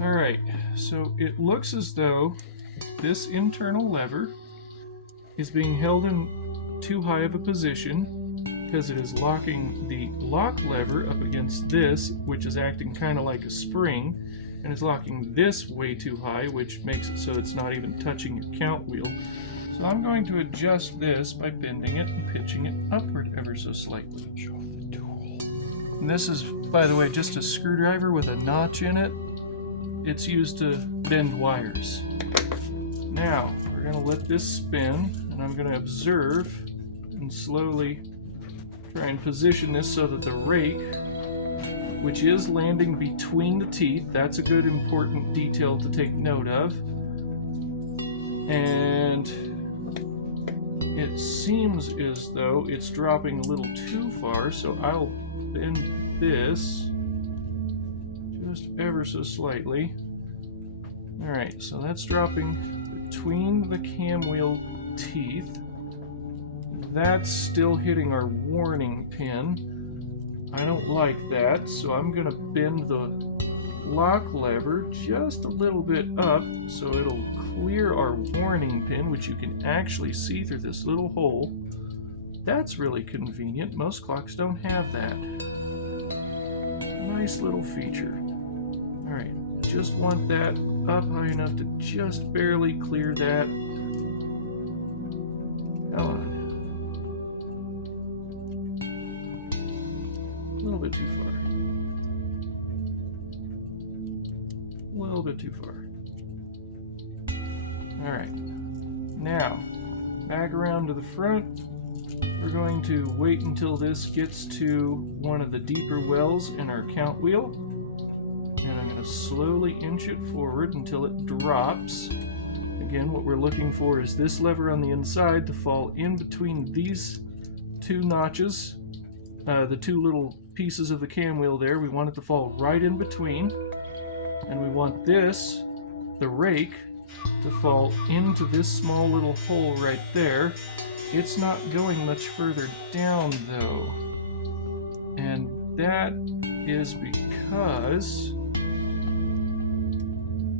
Alright, so it looks as though this internal lever is being held in too high of a position because it is locking the lock lever up against this, which is acting kind of like a spring, and it's locking this way too high, which makes it so it's not even touching your count wheel. So I'm going to adjust this by bending it and pitching it upward ever so slightly. And this is, by the way, just a screwdriver with a notch in it. It's used to bend wires. Now, we're going to let this spin, and I'm going to observe and slowly try and position this so that the rake, which is landing between the teeth, that's a good important detail to take note of. And it seems as though it's dropping a little too far, so I'll bend this just ever so slightly. Alright, so that's dropping between the cam wheel teeth. That's still hitting our warning pin. I don't like that, so I'm going to bend the lock lever just a little bit up so it'll clear our warning pin, which you can actually see through this little hole. That's really convenient. Most clocks don't have that. Nice little feature. Alright, just want that up high enough to just barely clear that. Come on. A little bit too far. A little bit too far. Alright. Now, back around to the front. We're going to wait until this gets to one of the deeper wells in our count wheel. And I'm going to slowly inch it forward until it drops. Again, what we're looking for is this lever on the inside to fall in between these two notches, the two little pieces of the cam wheel there. We want it to fall right in between. And we want this, the rake, to fall into this small little hole right there. It's not going much further down though. And that is because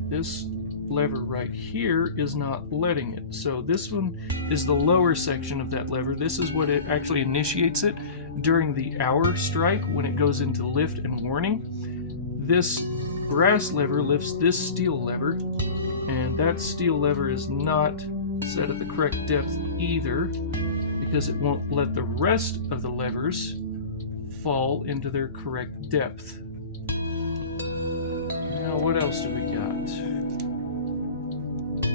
this lever right here is not letting it. So this one is the lower section of that lever. This is what it actually initiates it during the hour strike when it goes into lift and warning. This brass lever lifts this steel lever, and that steel lever is not set at the correct depth either because it won't let the rest of the levers fall into their correct depth. Now what else do we got?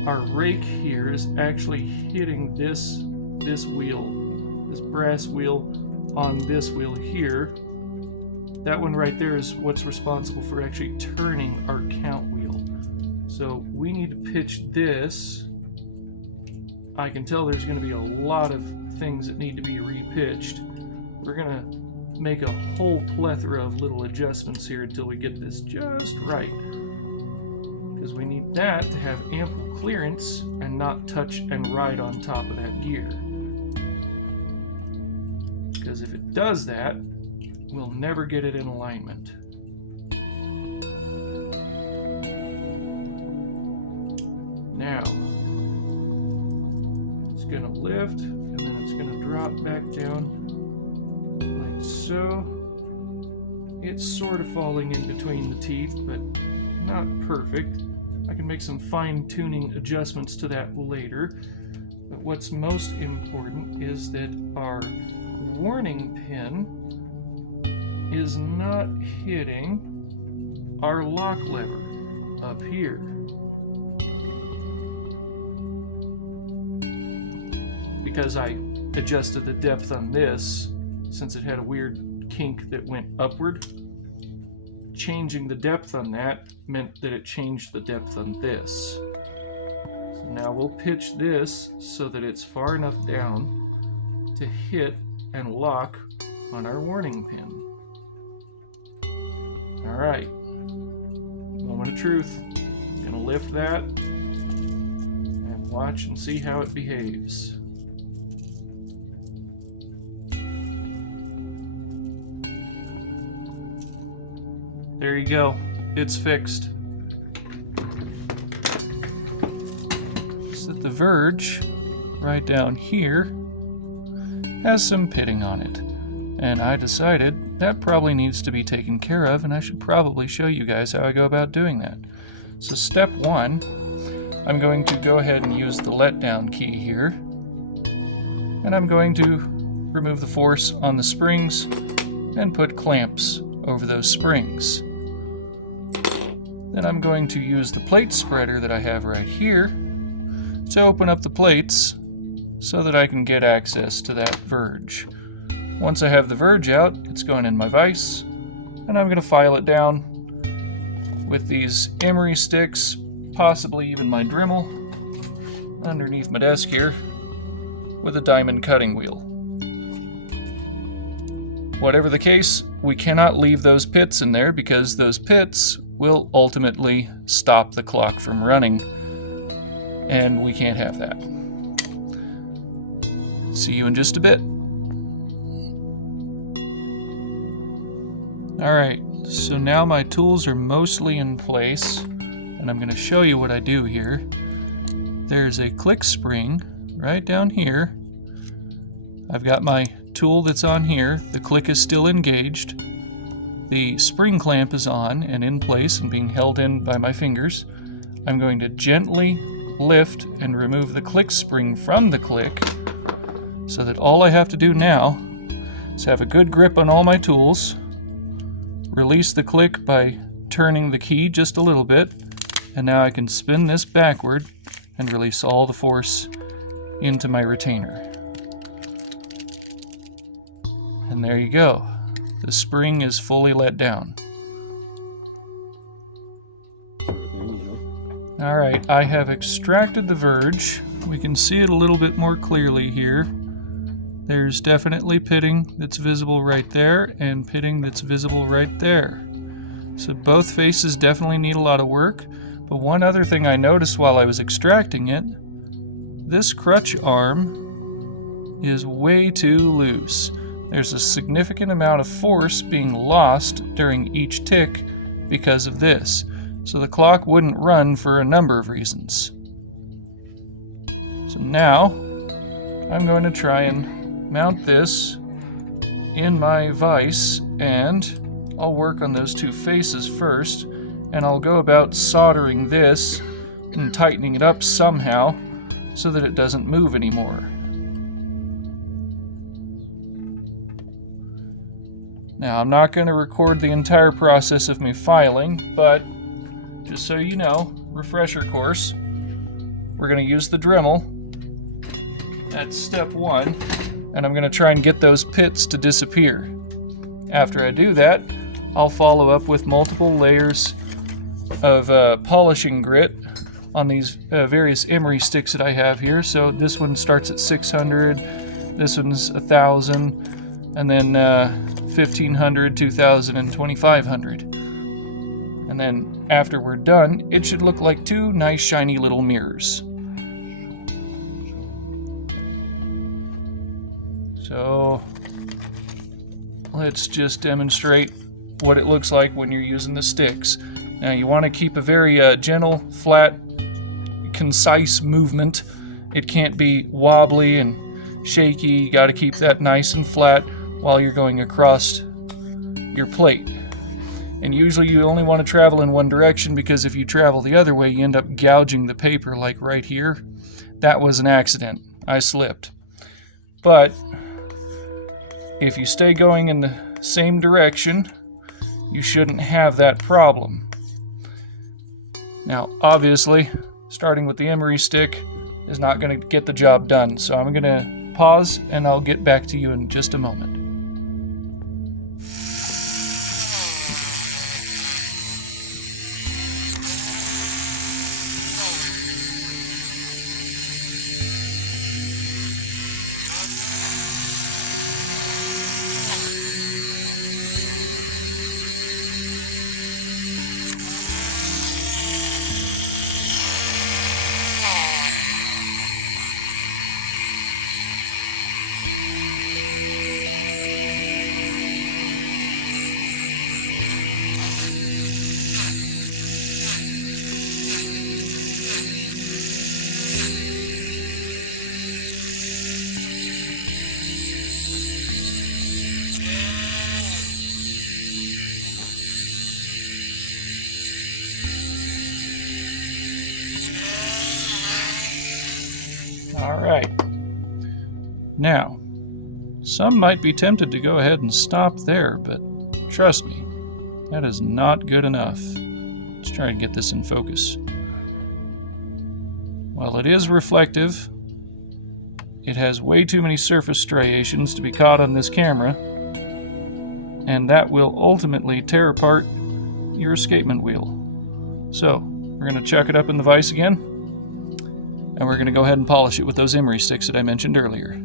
Our rake here is actually hitting this wheel, this brass wheel on this wheel here. That one right there is what's responsible for actually turning our count wheel. So we need to pitch this. I can tell there's going to be a lot of things that need to be repitched. We're going to make a whole plethora of little adjustments here until we get this just right. Because we need that to have ample clearance and not touch and ride on top of that gear. Because if it does that, we'll never get it in alignment. Now, it's going to lift, and then it's going to drop back down like so. It's sort of falling in between the teeth, but not perfect. I can make some fine-tuning adjustments to that later. But what's most important is that our warning pin is not hitting our lock lever up here. Because I adjusted the depth on this, since it had a weird kink that went upward, changing the depth on that meant that it changed the depth on this. So now we'll pitch this so that it's far enough down to hit and lock on our warning pin. Alright, moment of truth. Gonna lift that and watch and see how it behaves. There you go, it's fixed. is that the verge right down here has some pitting on it. And I decided that probably needs to be taken care of, and I should probably show you guys how I go about doing that. So step one, I'm going to go ahead and use the letdown key here. And I'm going to remove the force on the springs and put clamps over those springs. Then I'm going to use the plate spreader that I have right here to open up the plates so that I can get access to that verge. Once I have the verge out, it's going in my vise, and I'm going to file it down with these emery sticks, possibly even my Dremel, underneath my desk here, with a diamond cutting wheel. Whatever the case, we cannot leave those pits in there because those pits will ultimately stop the clock from running, and we can't have that. See you in just a bit. Alright, so now my tools are mostly in place, and I'm going to show you what I do here. There's a click spring right down here. I've got my tool that's on here. The click is still engaged. The spring clamp is on and in place and being held in by my fingers. I'm going to gently lift and remove the click spring from the click so that all I have to do now is have a good grip on all my tools, release the click by turning the key just a little bit, and now I can spin this backward and release all the force into my retainer. And there you go. The spring is fully let down. Alright, I have extracted the verge. We can see it a little bit more clearly here. There's definitely pitting that's visible right there and pitting that's visible right there. So both faces definitely need a lot of work. But one other thing I noticed while I was extracting it, this crutch arm is way too loose. There's a significant amount of force being lost during each tick because of this. So the clock wouldn't run for a number of reasons. So now I'm going to try and mount this in my vise, and I'll work on those two faces first, and I'll go about soldering this and tightening it up somehow so that it doesn't move anymore. Now, I'm not going to record the entire process of me filing, but just so you know, refresher course, we're going to use the Dremel. That's step one, and I'm going to try and get those pits to disappear. After I do that, I'll follow up with multiple layers of polishing grit on these various emery sticks that I have here. So this one starts at 600, this one's 1,000, and then 1,500, 2,000, and 2,500. And then after we're done, it should look like two nice shiny little mirrors. So let's just demonstrate what it looks like when you're using the sticks. Now you want to keep a very gentle, flat, concise movement. It can't be wobbly and shaky. You got to keep that nice and flat while you're going across your plate. And usually you only want to travel in one direction, because if you travel the other way, you end up gouging the paper, like right here. That was an accident. I slipped. But if you stay going in the same direction, you shouldn't have that problem. Now, obviously, starting with the emery stick is not going to get the job done, so I'm going to pause and I'll get back to you in just a moment. Now, some might be tempted to go ahead and stop there, but trust me, that is not good enough. Let's try and get this in focus. While it is reflective, it has way too many surface striations to be caught on this camera, and that will ultimately tear apart your escapement wheel. So, we're going to chuck it up in the vise again, and we're going to go ahead and polish it with those emery sticks that I mentioned earlier.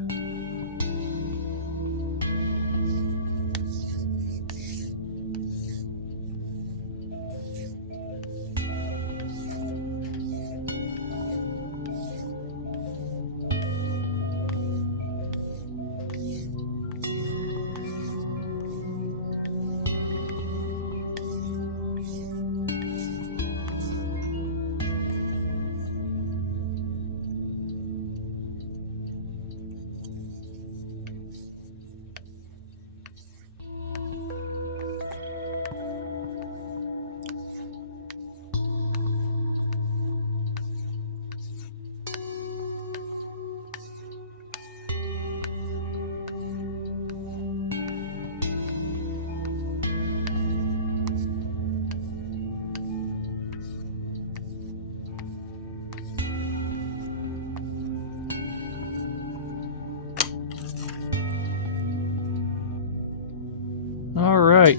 Alright,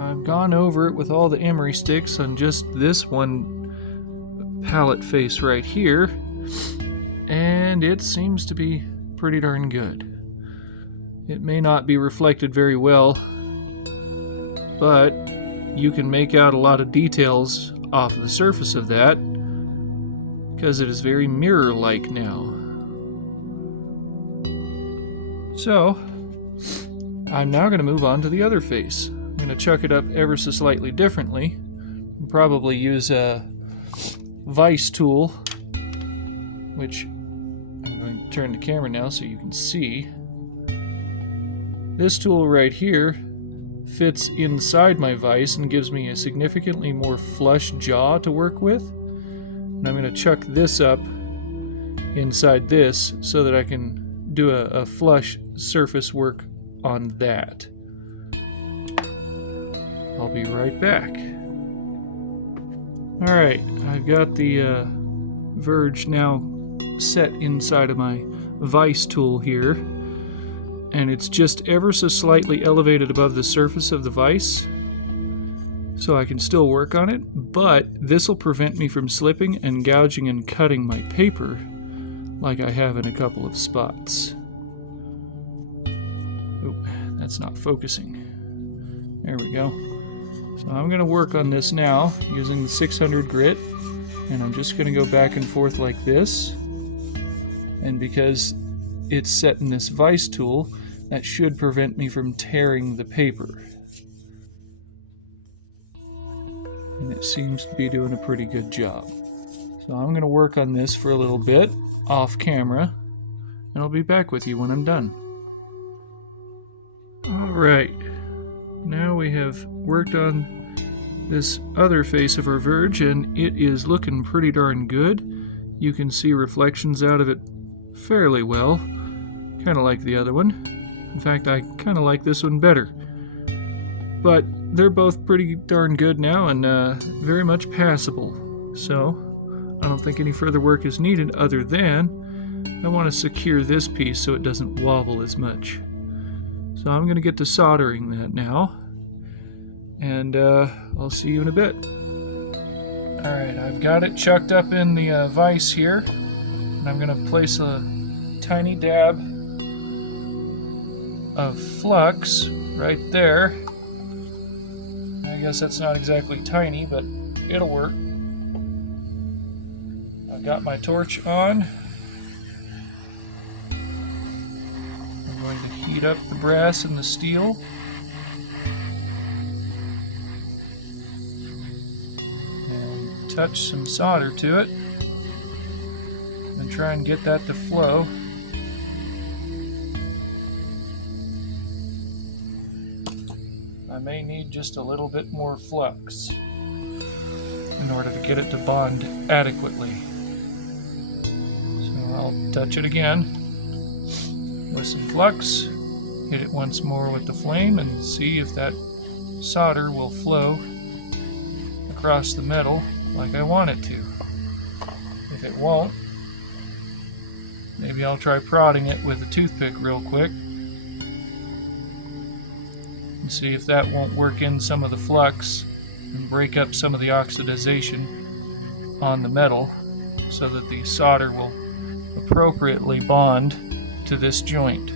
I've gone over it with all the emery sticks on just this one pallet face right here, and it seems to be pretty darn good. It may not be reflected very well, but you can make out a lot of details off of the surface of that because it is very mirror-like now. So, I'm now going to move on to the other face. I'm going to chuck it up ever so slightly differently. Probably use a vise tool, which I'm going to turn the camera now so you can see. This tool right here fits inside my vise and gives me a significantly more flush jaw to work with. And I'm going to chuck this up inside this so that I can do a flush surface work on that. I'll be right back. Alright, I've got the verge now set inside of my vise tool here, and it's just ever so slightly elevated above the surface of the vise, so I can still work on it, but this will prevent me from slipping and gouging and cutting my paper like I have in a couple of spots. That's not focusing. There we go. So I'm going to work on this now using the 600 grit, and I'm just going to go back and forth like this. And because it's set in this vise tool, that should prevent me from tearing the paper. And it seems to be doing a pretty good job. So I'm going to work on this for a little bit off camera, and I'll be back with you when I'm done. Alright, now we have worked on this other face of our verge, and it is looking pretty darn good. You can see reflections out of it fairly well, kind of like the other one. In fact, I kind of like this one better. But they're both pretty darn good now and very much passable. So, I don't think any further work is needed other than I want to secure this piece so it doesn't wobble as much. So I'm going to get to soldering that now, and I'll see you in a bit. Alright, I've got it chucked up in the vise here, and I'm going to place a tiny dab of flux right there. I guess that's not exactly tiny, but it'll work. I've got my torch on. Going to heat up the brass and the steel. And touch some solder to it. And try and get that to flow. I may need just a little bit more flux in order to get it to bond adequately. So I'll touch it again. with some flux, hit it once more with the flame, and see if that solder will flow across the metal like I want it to. If it won't, maybe I'll try prodding it with a toothpick real quick and see if that won't work in some of the flux and break up some of the oxidization on the metal so that the solder will appropriately bond to this joint.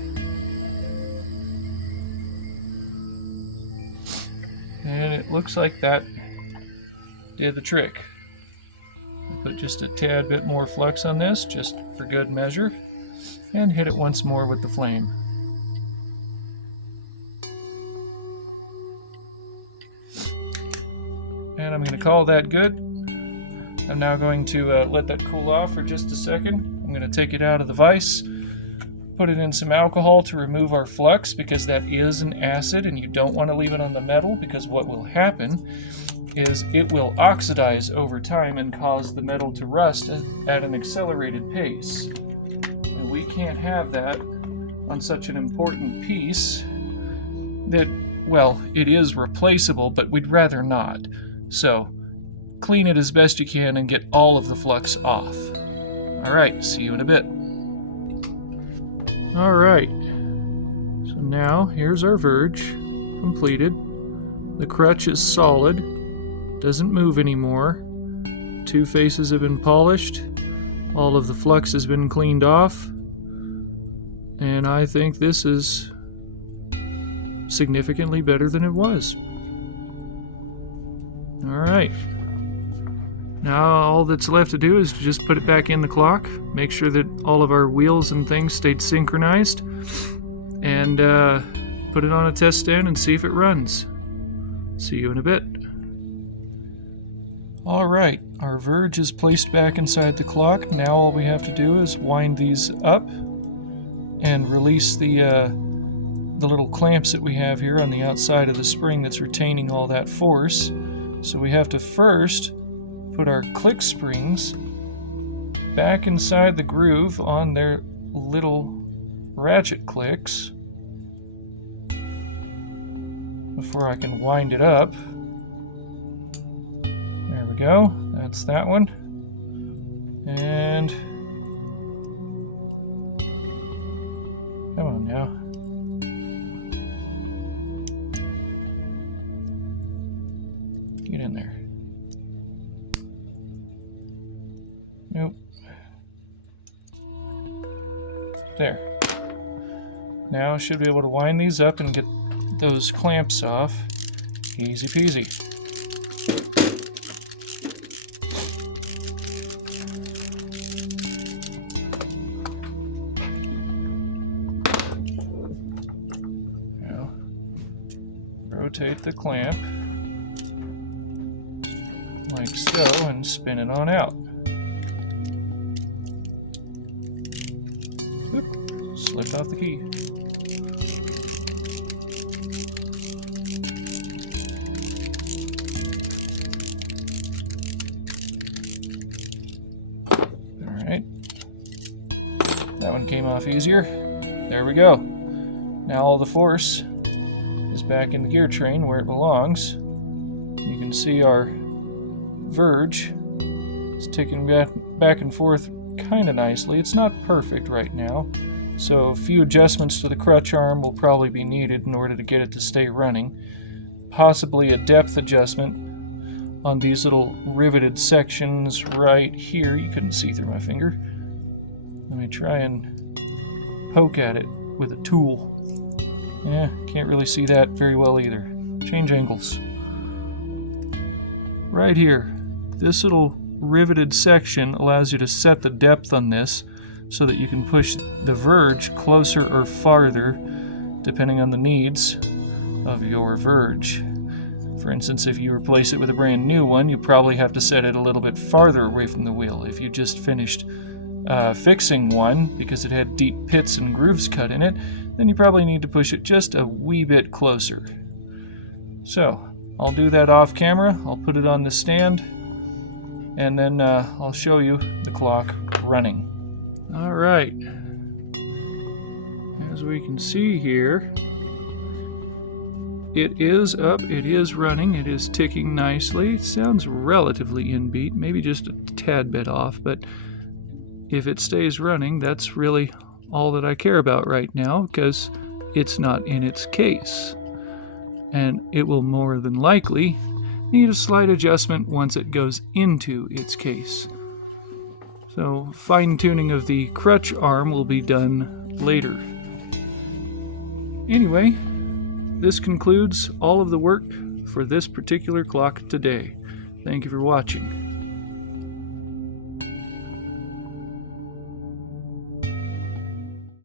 And it looks like that did the trick. I put just a tad bit more flux on this, just for good measure, and hit it once more with the flame. And I'm going to call that good. I'm now going to let that cool off for just a second. I'm going to take it out of the vise, put it in some alcohol to remove our flux, because that is an acid and you don't want to leave it on the metal, because what will happen is it will oxidize over time and cause the metal to rust at an accelerated pace. And we can't have that on such an important piece that, well, it is replaceable, but we'd rather not. So, clean it as best you can and get all of the flux off. Alright, see you in a bit. Alright, so now here's our verge, completed. The crutch is solid, doesn't move anymore. Two faces have been polished, all of the flux has been cleaned off, and I think this is significantly better than it was. Alright, now all that's left to do is to just put it back in the clock, make sure that all of our wheels and things stayed synchronized, and put it on a test stand and see if it runs. See you in a bit. Alright, our verge is placed back inside the clock. Now all we have to do is wind these up and release the little clamps that we have here on the outside of the spring that's retaining all that force. So we have to first put our click springs back inside the groove on their little ratchet clicks before I can wind it up. There we go, that's that one. And come on now. Get in there. Nope. There. Now I should be able to wind these up and get those clamps off. Easy peasy. Now, rotate the clamp like so and spin it on out. Oop, slipped off the key. Alright. That one came off easier. There we go. Now all the force is back in the gear train where it belongs. You can see our verge is ticking back and forth kind of nicely. It's not perfect right now, so a few adjustments to the crutch arm will probably be needed in order to get it to stay running. Possibly a depth adjustment on these little riveted sections right here. You couldn't see through my finger. Let me try and poke at it with a tool. Yeah, can't really see that very well either. Change angles. Right here. This little riveted section allows you to set the depth on this so that you can push the verge closer or farther depending on the needs of your verge. For instance, if you replace it with a brand new one, you probably have to set it a little bit farther away from the wheel. If you just finished fixing one because it had deep pits and grooves cut in it, then you probably need to push it just a wee bit closer. So, I'll do that off camera. I'll put it on the stand, and then I'll show you the clock running. Alright. As we can see here, it is up, it is running, it is ticking nicely. It sounds relatively in beat, maybe just a tad bit off, but if it stays running, that's really all that I care about right now, because it's not in its case. And it will more than likely need a slight adjustment once it goes into its case. So fine-tuning of the crutch arm will be done later. Anyway, this concludes all of the work for this particular clock today. Thank you for watching.